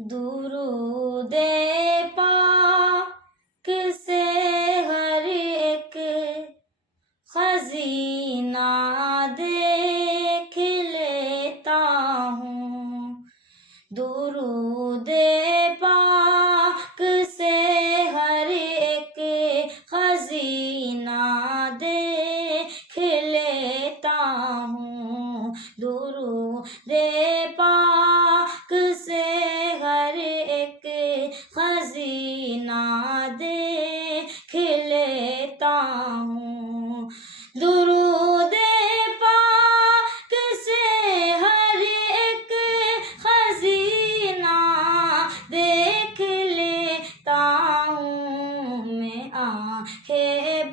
درود پاک سے ہر ایک خزینہ دیکھ لیتا ہوں، درود پاک سے ہر ایک خزینہ دیکھ لیتا ہوں، درود پاک سے ہر ایک خزینہ دیکھ لیتا ہوں، درود پاک سے ہر ایک خزینہ دیکھ لیتا ہوں، میں آنکھیں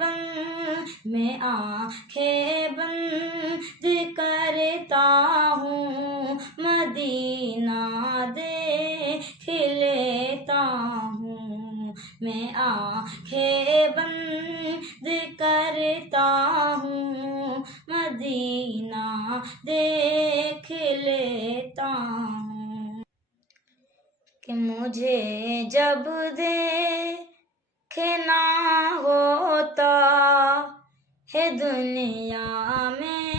بند کرتا ہوں، مدینہ دیکھ لیتا ہوں، میں آنکھیں بند کرتا ہوں، مدینہ دیکھ لیتا ہوں، کہ مجھے جب دیکھنا ہوتا ہے دنیا میں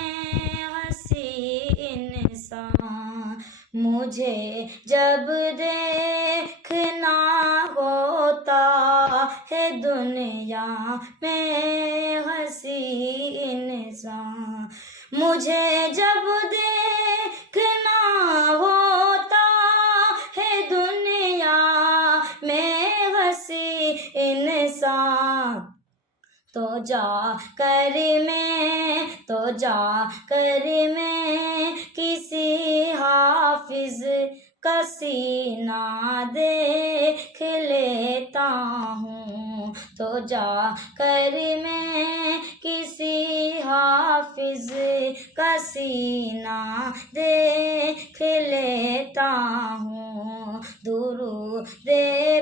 ہنسی انسان، مجھے جب دیکھنا ہوتا ہے دنیا میں ہنسی انسان، مجھے جب دیکھنا ہوتا ہے دنیا میں ہنسی انسان، تو جا کر میں کسی حافظ کا سینہ دیکھ لیتا ہوں، تو جا کر میں کسی حافظ کا سینہ دیکھ لیتا ہوں، درود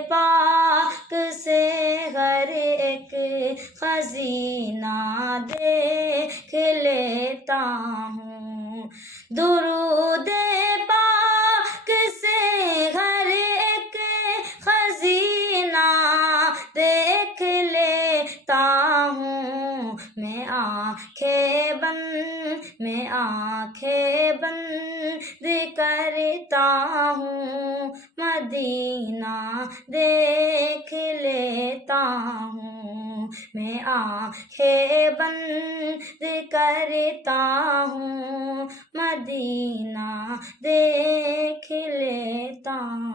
پاک سے ہر ایک خزینہ دیکھ لیتا ہوں، درود پاک سے ہر ایک خزینہ دیکھ لیتا ہوں، میں آنکھیں بند کرتا ہوں، مدینہ دیکھ لیتا ہوں، میں آنکھیں بند کرتا ہوں، مدینہ دیکھ لیتا ہوں۔